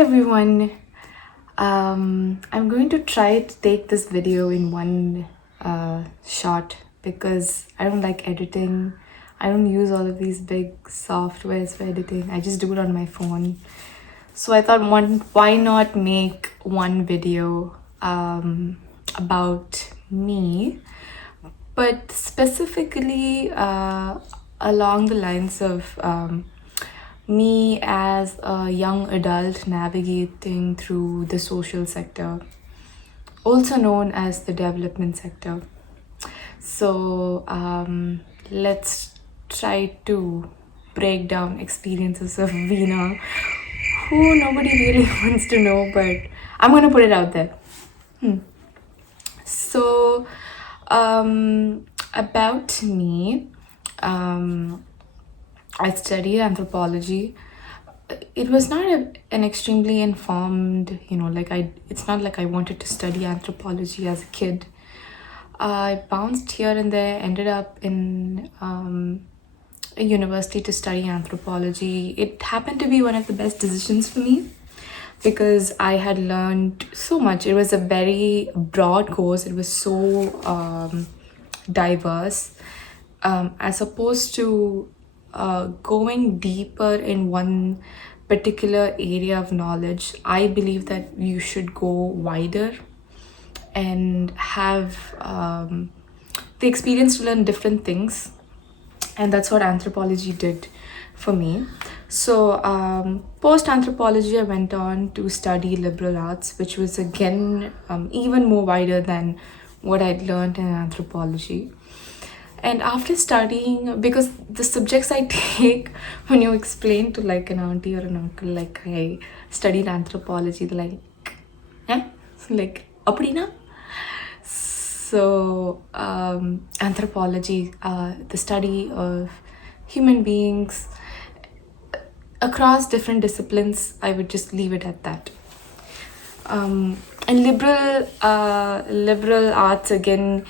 everyone. I'm going to try to take this video in one shot because I don't like editing. I don't use all of these big softwares for editing. I just do it on my phone. So I thought, why not make one video about me, but specifically along the lines of me as a young adult navigating through the social sector, also known as the development sector. So let's try to break down experiences of Veena, who nobody really wants to know, but I'm gonna put it out there. So, about me, I studied anthropology. It was not an extremely informed, it's not like I wanted to study anthropology as a kid. I bounced here and there, ended up in a university to study anthropology. It happened to be one of the best decisions for me because I had learned so much. It was a very broad course, it was so diverse, as opposed to going deeper in one particular area of knowledge. I believe that you should go wider and have the experience to learn different things, and that's what anthropology did for me. So post anthropology, I went on to study liberal arts, which was again even more wider than what I'd learned in anthropology. And after studying, because the subjects I take, when you explain to like an auntie or an uncle, like I studied anthropology, they're like, eh? Like, Aprina? So, anthropology, the study of human beings across different disciplines, I would just leave it at that. And liberal arts, again,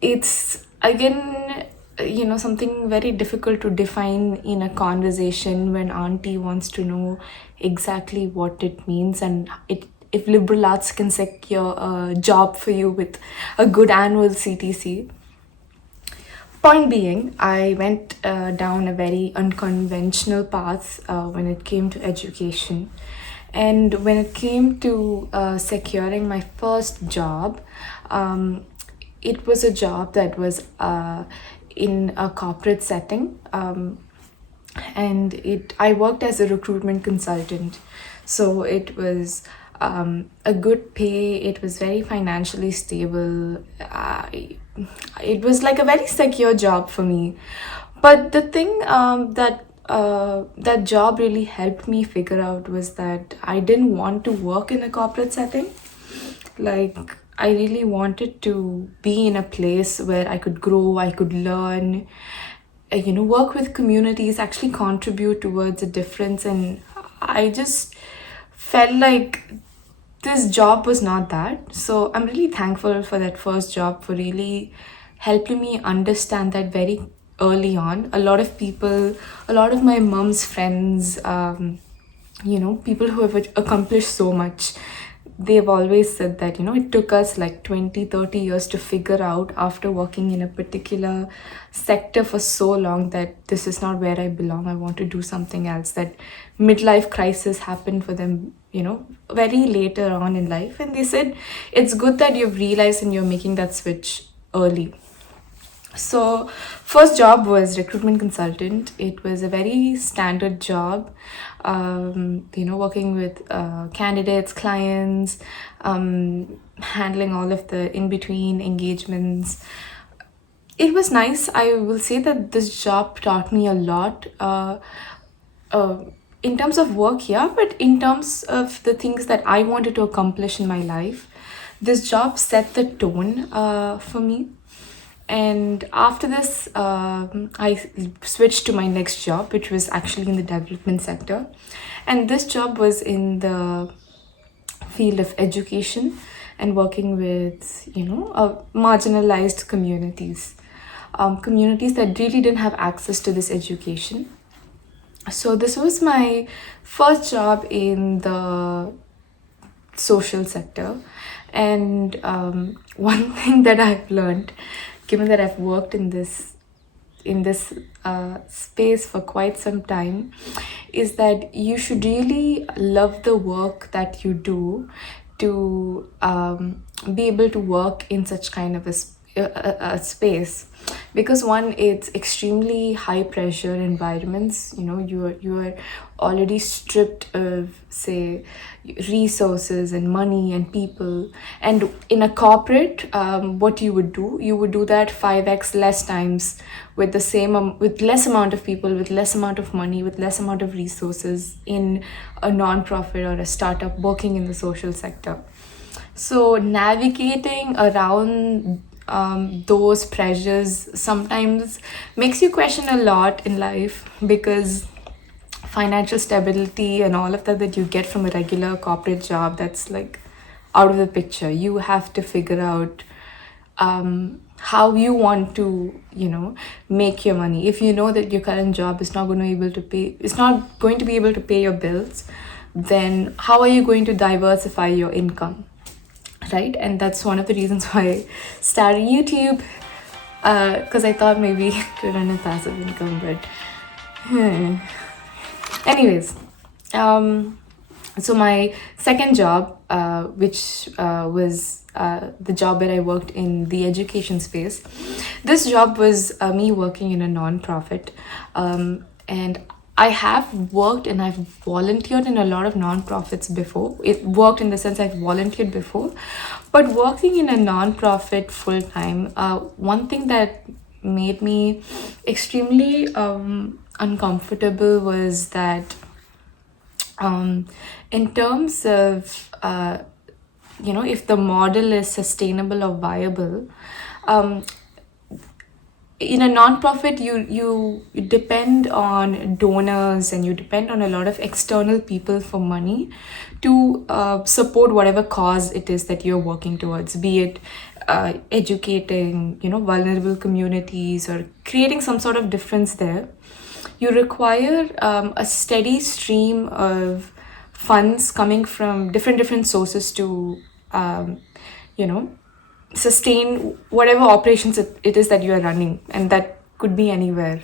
it's again something very difficult to define in a conversation when auntie wants to know exactly what it means, and if liberal arts can secure a job for you with a good annual CTC. Point being, I went down a very unconventional path when it came to education. And when it came to securing my first job, it was a job that was in a corporate setting. And I worked as a recruitment consultant. So it was a good pay, it was very financially stable. It was like a very secure job for me. But the thing that job really helped me figure out was that I didn't want to work in a corporate setting. Like, I really wanted to be in a place where I could grow, I could learn, work with communities, actually contribute towards a difference. And I just felt like this job was not that. So I'm really thankful for that first job for really helping me understand that very early on. A lot of people, a lot of my mom's friends, people who have accomplished so much, they've always said that it took us like 20-30 years to figure out, after working in a particular sector for so long, that this is not where I belong, I want to do something else. That midlife crisis happened for them very later on in life, and they said it's good that you've realized and you're making that switch early. So first job was recruitment consultant. It was a very standard job, working with candidates, clients, handling all of the in-between engagements. It was nice. I will say that this job taught me a lot, in terms of work, yeah, but in terms of the things that I wanted to accomplish in my life. This job set the tone for me. And after this, I switched to my next job, which was actually in the development sector. And this job was in the field of education and working with, marginalized communities, communities that really didn't have access to this education. So this was my first job in the social sector. And one thing that I've learned, given that I've worked in this space for quite some time, is that you should really love the work that you do to be able to work in such kind of a space. Because one, it's extremely high pressure environments. You are already stripped of, say, resources and money and people. And in a corporate, what you would do that 5x less times with with less amount of people, with less amount of money, with less amount of resources, in a non-profit or a startup working in the social sector. So navigating around those pressures sometimes makes you question a lot in life, because financial stability and all of that you get from a regular corporate job, that's like out of the picture. You have to figure out how you want to make your money. If you know that your current job is not going to be able to pay, it's not going to be able to pay your bills, then how are you going to diversify your income, right? And that's one of the reasons why I started YouTube, because I thought maybe to run a passive income. But anyways, so my second job, which was the job where I worked in the education space. This job was me working in a non-profit, and I have worked and I've volunteered in a lot of non-profits before. It worked in the sense I've volunteered before, but working in a non-profit full time, one thing that made me extremely uncomfortable was that, um, in terms of if the model is sustainable or viable, um, in a non-profit, you depend on donors and you depend on a lot of external people for money to support whatever cause it is that you're working towards, be it educating vulnerable communities or creating some sort of difference there. You require a steady stream of funds coming from different sources to um, you know sustain whatever operations it is that you are running, and that could be anywhere.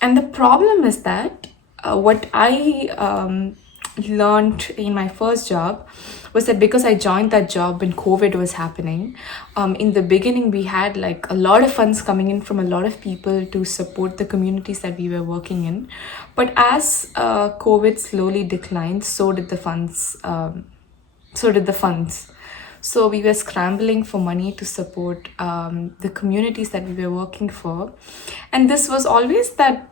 And the problem is that what I learned in my first job was that, because I joined that job when COVID was happening, in the beginning we had like a lot of funds coming in from a lot of people to support the communities that we were working in. But as COVID slowly declined, so did the funds. So we were scrambling for money to support the communities that we were working for. And this was always that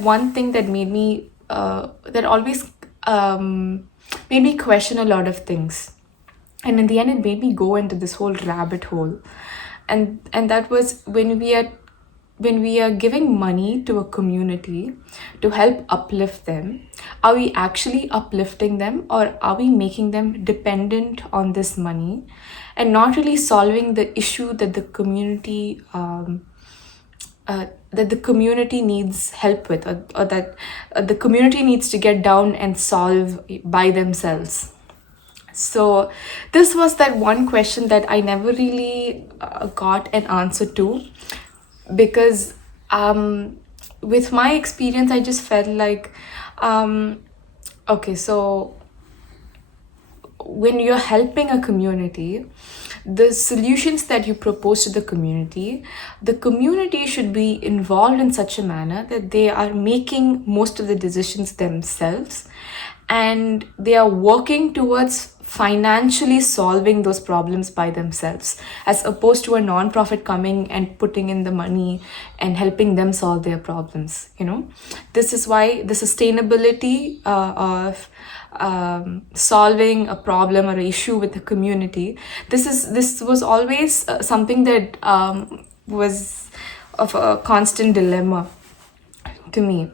one thing that made me that always made me question a lot of things. And in the end, it made me go into this whole rabbit hole. And that was, when we are giving money to a community to help uplift them, are we actually uplifting them, or are we making them dependent on this money and not really solving the issue that the community needs help with, or that the community needs to get down and solve by themselves? So this was that one question that I never really got an answer to, because with my experience, I just felt like, um, okay, so when you're helping a community, the solutions that you propose to the community should be involved in such a manner that they are making most of the decisions themselves, and they are working towards financially solving those problems by themselves, as opposed to a non-profit coming and putting in the money and helping them solve their problems. This is why the sustainability of solving a problem or an issue with the community, this was always something that was of a constant dilemma to me.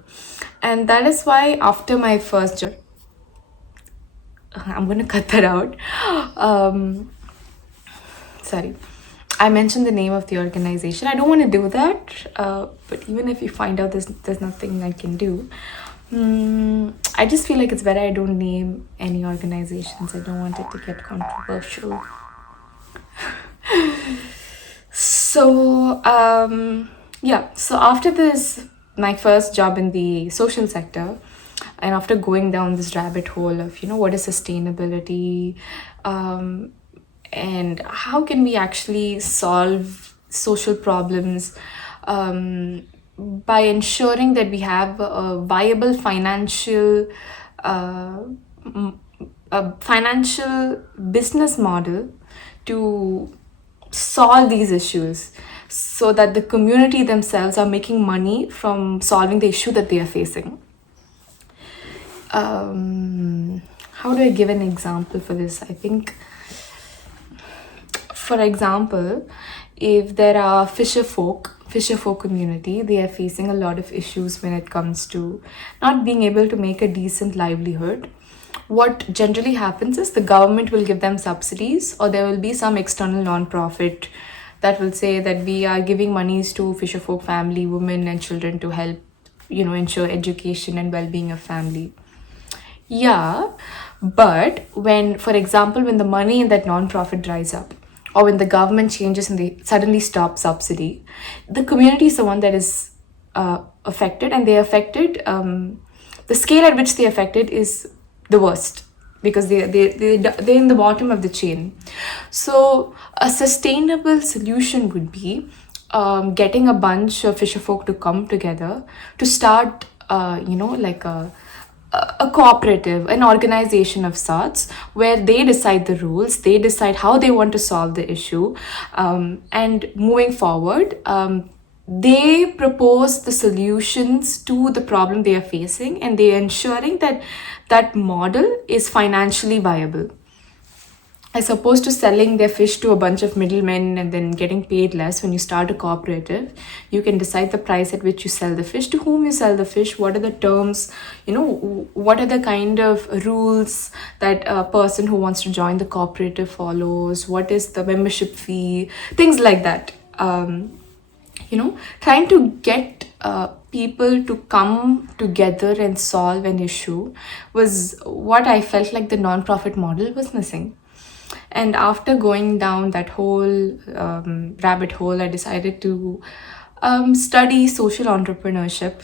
And that is why, after my first job, I'm going to cut that out. um, Sorry. I mentioned the name of the organization. I don't want to do that, but even if you find out there's nothing I can do. I just feel like it's better I don't name any organizations. I don't want it to get controversial. So, yeah, so after this, my first job in the social sector, and after going down this rabbit hole of, what is sustainability, um, and how can we actually solve social problems by ensuring that we have a viable uh, financial business model to solve these issues, so that the community themselves are making money from solving the issue that they are facing. How do I give an example for this? I think, for example, if there are fisher folk community, they are facing a lot of issues when it comes to not being able to make a decent livelihood. What generally happens is the government will give them subsidies, or there will be some external non-profit that will say that we are giving monies to fisher folk family, women and children to help, ensure education and well-being of family. Yeah, but when, for example, when the money in that non-profit dries up, or when the government changes and they suddenly stop subsidy, the community is the one that is affected, and they affected. The scale at which they affected is the worst, because they're in the bottom of the chain. So a sustainable solution would be getting a bunch of fisherfolk to come together to start, like a cooperative, an organization of sorts, where they decide the rules, they decide how they want to solve the issue, and moving forward, they propose the solutions to the problem they are facing, and they are ensuring that that model is financially viable, as opposed to selling their fish to a bunch of middlemen and then getting paid less. When you start a cooperative, you can decide the price at which you sell the fish, to whom you sell the fish, what are the terms, what are the kind of rules that a person who wants to join the cooperative follows, what is the membership fee, things like that. Trying to get people to come together and solve an issue was what I felt like the non-profit model was missing. And after going down that whole rabbit hole, I decided to study social entrepreneurship.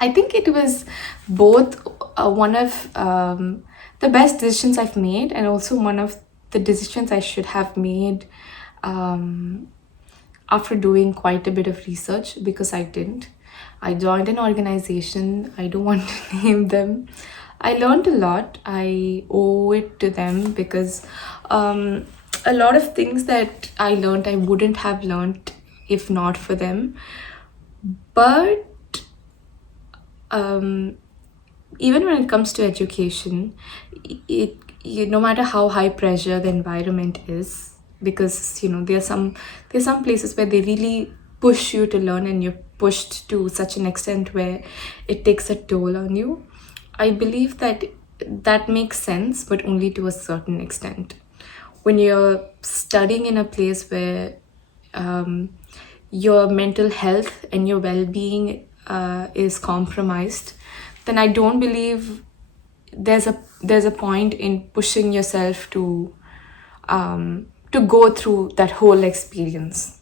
I think it was both one of the best decisions I've made, and also one of the decisions I should have made um, after doing quite a bit of research, because I didn't. I joined an organization, I don't want to name them. I learned a lot. I owe it to them, because a lot of things that I learned, I wouldn't have learned if not for them. But even when it comes to education, no matter how high pressure the environment is, because there's some places where they really push you to learn, and you're pushed to such an extent where it takes a toll on you. I believe that that makes sense, but only to a certain extent. When you're studying in a place where your mental health and your well-being is compromised, then I don't believe there's a point in pushing yourself to go through that whole experience.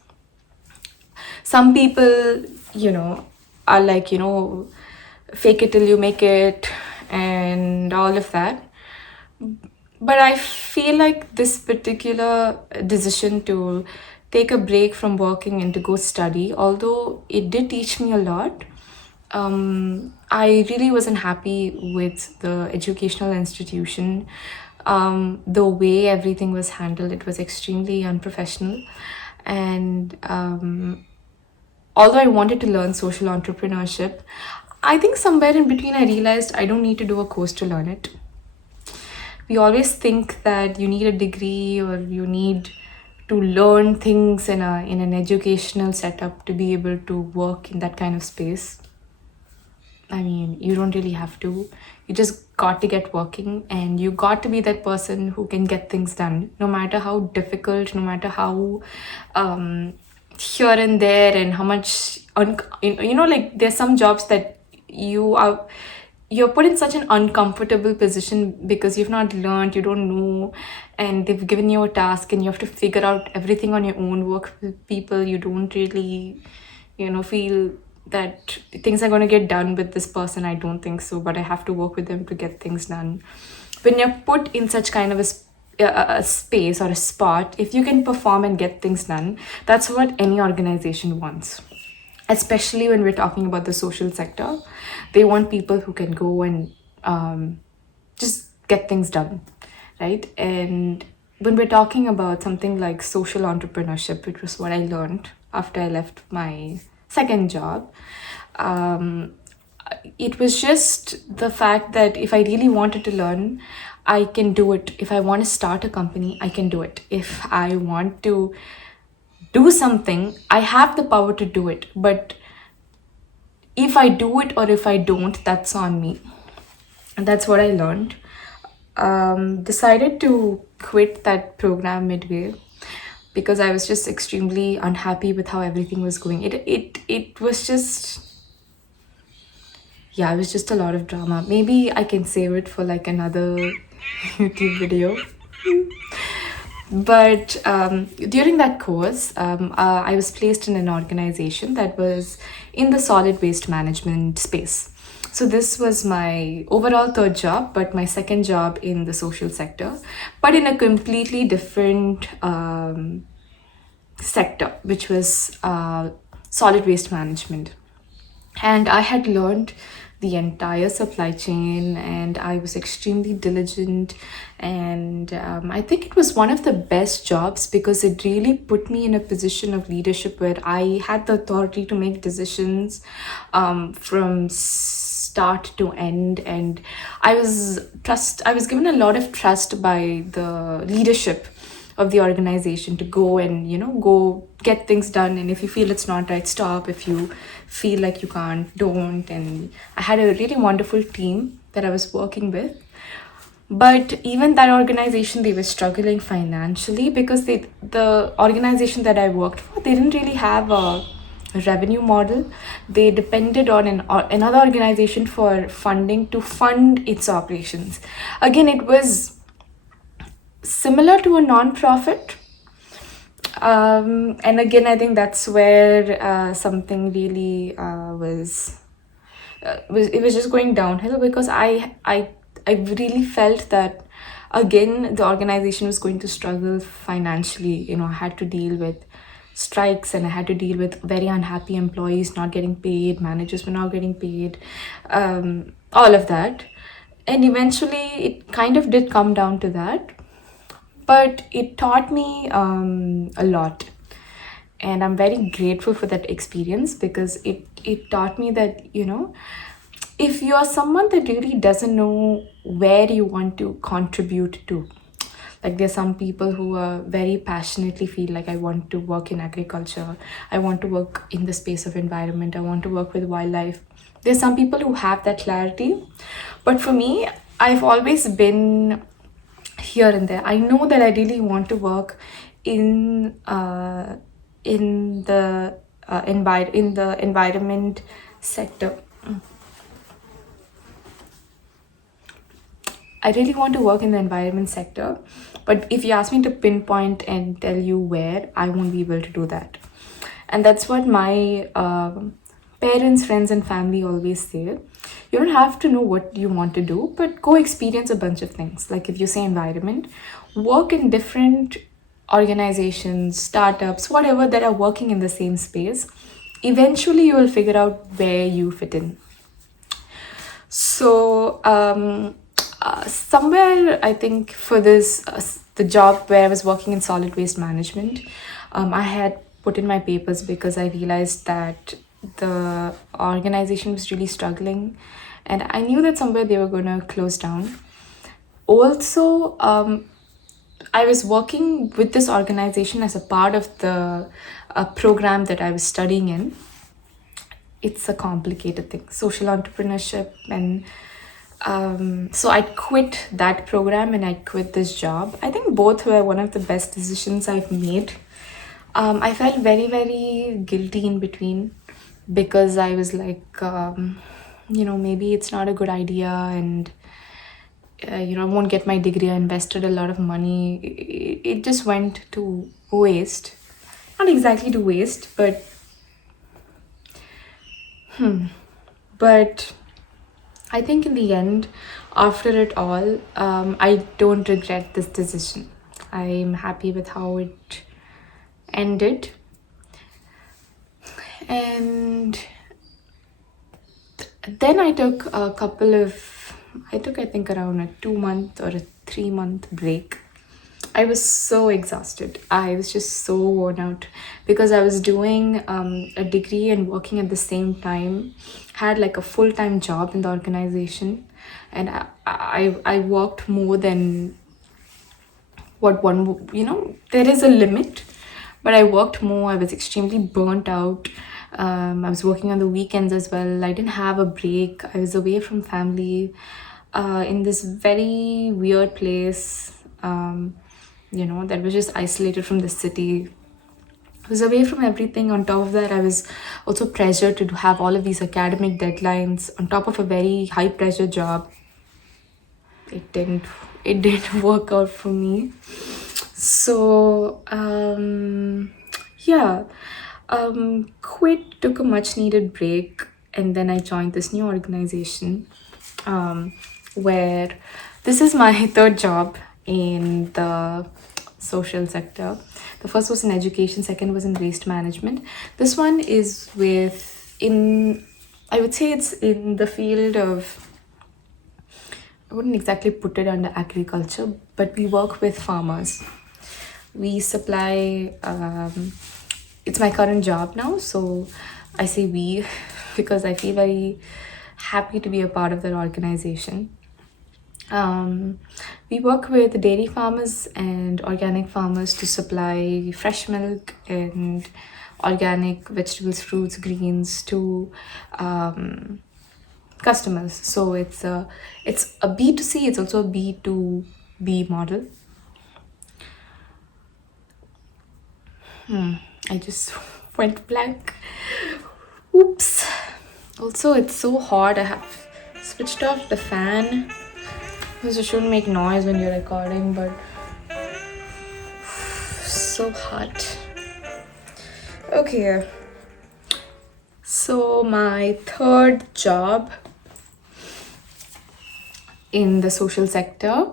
Some people, are like, fake it till you make it and all of that. But I feel like this particular decision to take a break from working and to go study, although it did teach me a lot, I really wasn't happy with the educational institution. The way everything was handled, it was extremely unprofessional. And although I wanted to learn social entrepreneurship, I think somewhere in between I realized I don't need to do a course to learn it. We always think that you need a degree, or you need to learn things in an educational setup to be able to work in that kind of space. I mean, you don't really have to. You just got to get working, and you got to be that person who can get things done, no matter how difficult, no matter how here and there, and how much like there's some jobs that you are you're put in such an uncomfortable position because you've not learned, you don't know, and they've given you a task and you have to figure out everything on your own, work with people you don't really feel that things are going to get done with this person. I don't think so, but I have to work with them to get things done. When you're put in such kind of a space or a spot, if you can perform and get things done, that's what any organization wants, especially when we're talking about the social sector. They want people who can go and just get things done, right? And when we're talking about something like social entrepreneurship, which was what I learned after I left my second job, um, it was just the fact that if I really wanted to learn, I can do it. If I want to start a company, I can do it. If I want to do something, I have the power to do it. But if I do it or if I don't, that's on me. And that's what I learned. Decided to quit that program midway because I was just extremely unhappy with how everything was going. It was just, yeah, it was just a lot of drama. Maybe I can save it for like another YouTube video. But during that course, I was placed in an organization that was in the solid waste management space. So this was my overall third job, but my second job in the social sector, but in a completely different sector, which was solid waste management. And I had learned the entire supply chain, and I was extremely diligent. And I think it was one of the best jobs because it really put me in a position of leadership where I had the authority to make decisions from start to end. And I was given a lot of trust by the leadership of the organization to go and go get things done. And if you feel it's not right, stop. If you feel like you can't, don't. And I had a really wonderful team that I was working with. But even that organization, they were struggling financially because the organization that I worked for, they didn't really have a revenue model. They depended on another organization for funding to fund its operations. Again, it was similar to a non-profit. And again, I think that's where something really it was just going downhill because I really felt that again the organization was going to struggle financially. I had to deal with strikes, and I had to deal with very unhappy employees not getting paid, managers were not getting paid, all of that. And eventually it kind of did come down to that, but it taught me a lot. And I'm very grateful for that experience because it taught me that if you are someone that really doesn't know where you want to contribute to, like there's some people who are very passionately feel like I want to work in agriculture, I want to work in the space of environment, I want to work with wildlife. There's some people who have that clarity, but for me, I've always been here and there. I know that I really want to work in in the environment sector. I really want to work in the environment sector, but if you ask me to pinpoint and tell you where, I won't be able to do that. And that's what my parents, friends, and family always say. You don't have to know what you want to do, but go experience a bunch of things. Like if you say environment, work in different organizations, startups, whatever that are working in the same space. Eventually, you will figure out where you fit in. So, somewhere I think for this, the job where I was working in solid waste management, I had put in my papers because I realized that the organization was really struggling, and I knew that somewhere they were going to close down. Also, I was working with this organization as a part of the program that I was studying in. it's a complicated thing, social entrepreneurship. And so I quit that program and I quit this job. I think both were one of the best decisions I've made. I felt very, very guilty in between because I was like, maybe it's not a good idea, and I won't get my degree. I invested a lot of money. It just went to waste. Not exactly to waste, but I think in the end, after it all, I don't regret this decision. I'm happy with how it ended. And then I took I think around a 2 month or a 3 month break. I was so exhausted. I was just so worn out because I was doing a degree and working at the same time. Had like a full time job in the organization, and I worked more than what one, there is a limit, but I worked more. I was extremely burnt out. I was working on the weekends as well. I didn't have a break. I was away from family, in this very weird place, that was just isolated from the city. I was away from everything. On top of that, I was also pressured to have all of these academic deadlines on top of a very high pressure job. It didn't work out for me. So yeah, quit, took a much needed break, and then I joined this new organization, where this is my third job in the social sector. The first was in education, second was in waste management. This one is I would say it's in the field of, I wouldn't exactly put it under agriculture, but we work with farmers. We supply, it's my current job now, so I say we because I feel very happy to be a part of that organization. We work with dairy farmers and organic farmers to supply fresh milk and organic vegetables, fruits, greens to customers. So it's a B2C, it's also a B2B model. I just went blank. Oops. Also, it's so hot. I have switched off the fan because it shouldn't make noise when you're recording, but so hot. Okay. So my third job in the social sector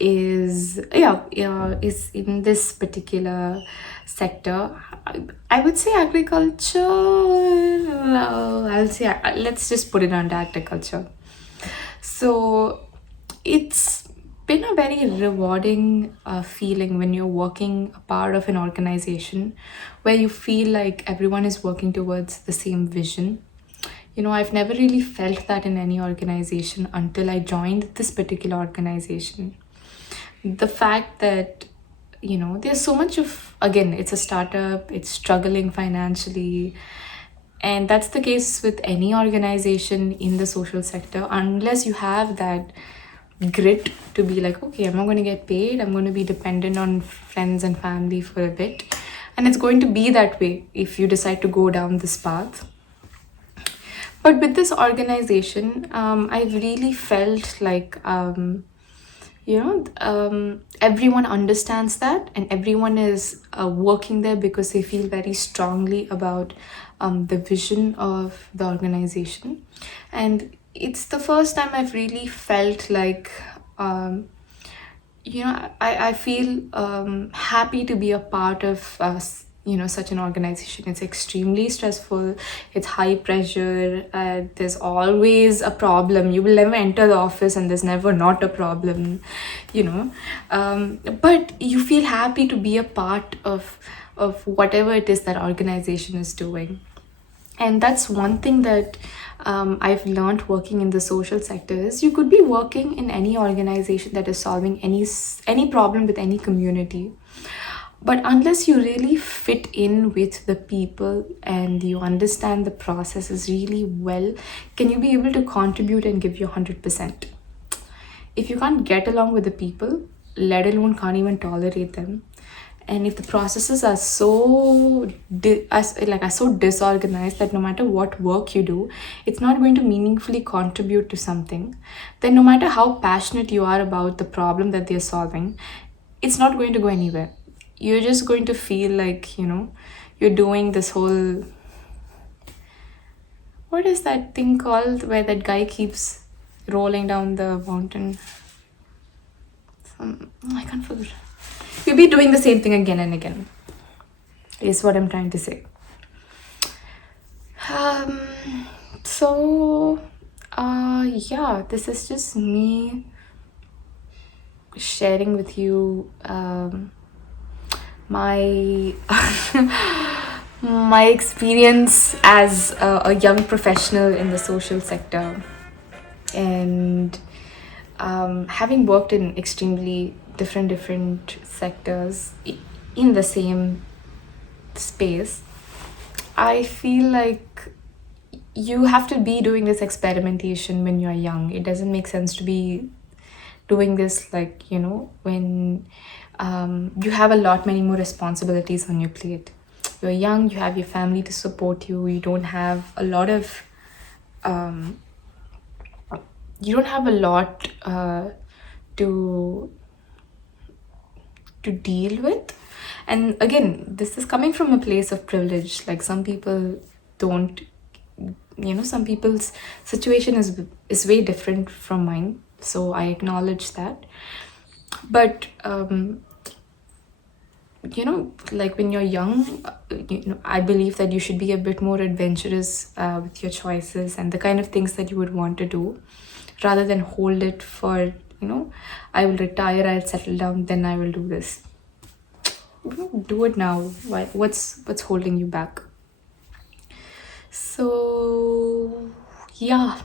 is in this particular sector. I would say agriculture. I'll say let's just put it under agriculture. So it's been a very rewarding feeling when you're working a part of an organization where you feel like everyone is working towards the same vision. I've never really felt that in any organization until I joined this particular organization. The fact that, there's so much of, again, it's a startup, it's struggling financially. And that's the case with any organization in the social sector, unless you have that grit to be like, okay, I'm not going to get paid, I'm going to be dependent on friends and family for a bit. And it's going to be that way if you decide to go down this path. But with this organization, I really felt like, everyone understands that, and everyone is working there because they feel very strongly about the vision of the organization. And it's the first time I've really felt like, I feel happy to be a part of such an organization. It's extremely stressful, it's high pressure, there's always a problem. You will never enter the office and there's never not a problem, but you feel happy to be a part of whatever it is that organization is doing. And that's one thing that I've learned working in the social sector is you could be working in any organization that is solving any problem with any community. But unless you really fit in with the people and you understand the processes really well, can you be able to contribute and give your 100%? If you can't get along with the people, let alone can't even tolerate them, and if the processes are are so disorganized that no matter what work you do, it's not going to meaningfully contribute to something, then no matter how passionate you are about the problem that they're solving, it's not going to go anywhere. You're just going to feel like, you're doing this whole, what is that thing called where that guy keeps rolling down the mountain? I can't forget. You'll be doing the same thing again and again, is what I'm trying to say. Um, so, yeah, this is just me sharing with you my my experience as a young professional in the social sector, and having worked in extremely different sectors in the same space, I feel like you have to be doing this experimentation when you're young. It doesn't make sense to be doing this like, when you have a lot many more responsibilities on your plate. You're young, you have your family to support you, you don't have a lot of um, you don't have a lot to deal with. And again, this is coming from a place of privilege. Like, some people don't, some people's situation is way different from mine, so I acknowledge that. But like when you're young, I believe that you should be a bit more adventurous with your choices and the kind of things that you would want to do, rather than hold it for, I will retire, I'll settle down, then I will do this. Do it now. Why? What's holding you back? So, yeah,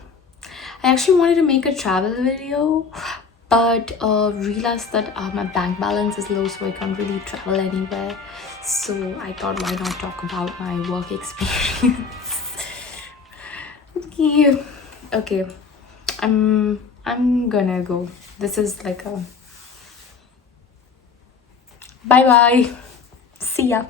I actually wanted to make a travel video, but realized that my bank balance is low, so I can't really travel anywhere. So I thought, why not talk about my work experience? Yeah. Okay, I'm gonna go. This is like a bye bye. See ya.